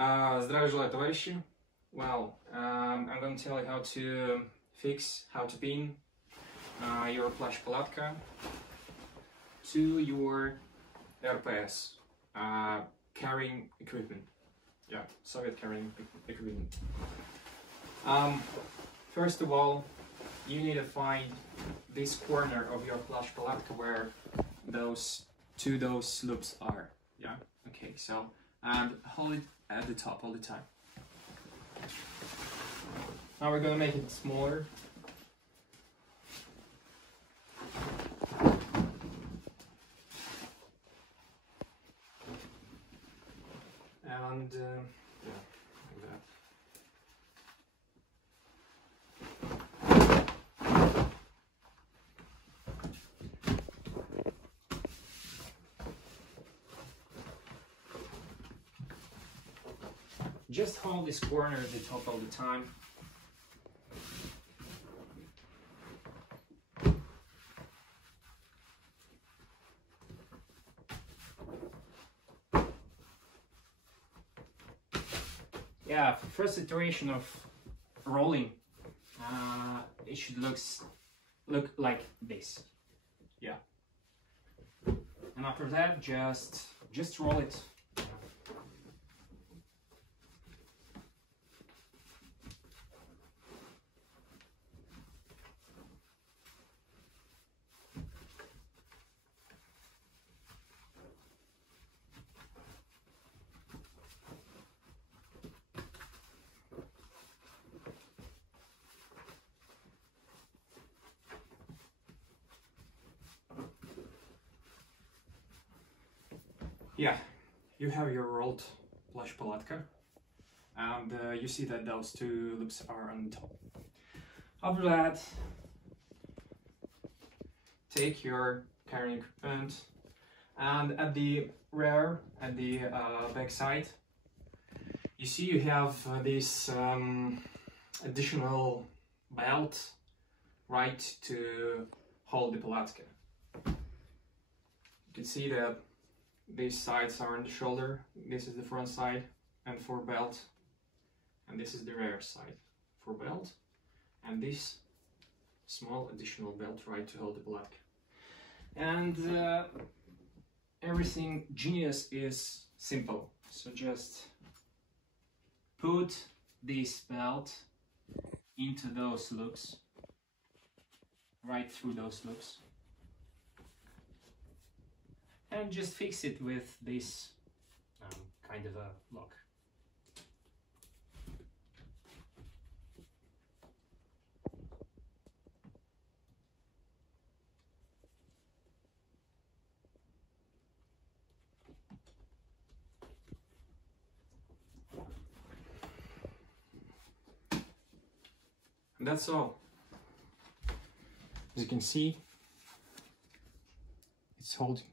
Здравия желаю, товарищи. Well, I'm going to tell you how to fix, how to pin your plash-palatka to your RPS carrying equipment. Yeah, Soviet carrying equipment. First of all, you need to find this corner of your plash-palatka where those loops are. Yeah. Okay. So and hold it at the top all the time. Now we're gonna make it smaller. And yeah, like that. Just hold this corner at the top all the time. Yeah, first iteration of rolling, it should look like this. Yeah. And after that, just roll it. Yeah, you have your rolled plash-palatka, and you see that those two loops are on top. After that, take your carrying equipment, and at the rear, at the back side, you see you have this additional belt right to hold the palatka. You can see that these sides are on the shoulder, this is the front side and for belt, and this is the rear side for belt, and this small additional belt right to hold the palatka. And everything genius is simple, so just put this belt into those loops, right through those loops, and just fix it with this kind of a lock. And that's all. As you can see, it's holding.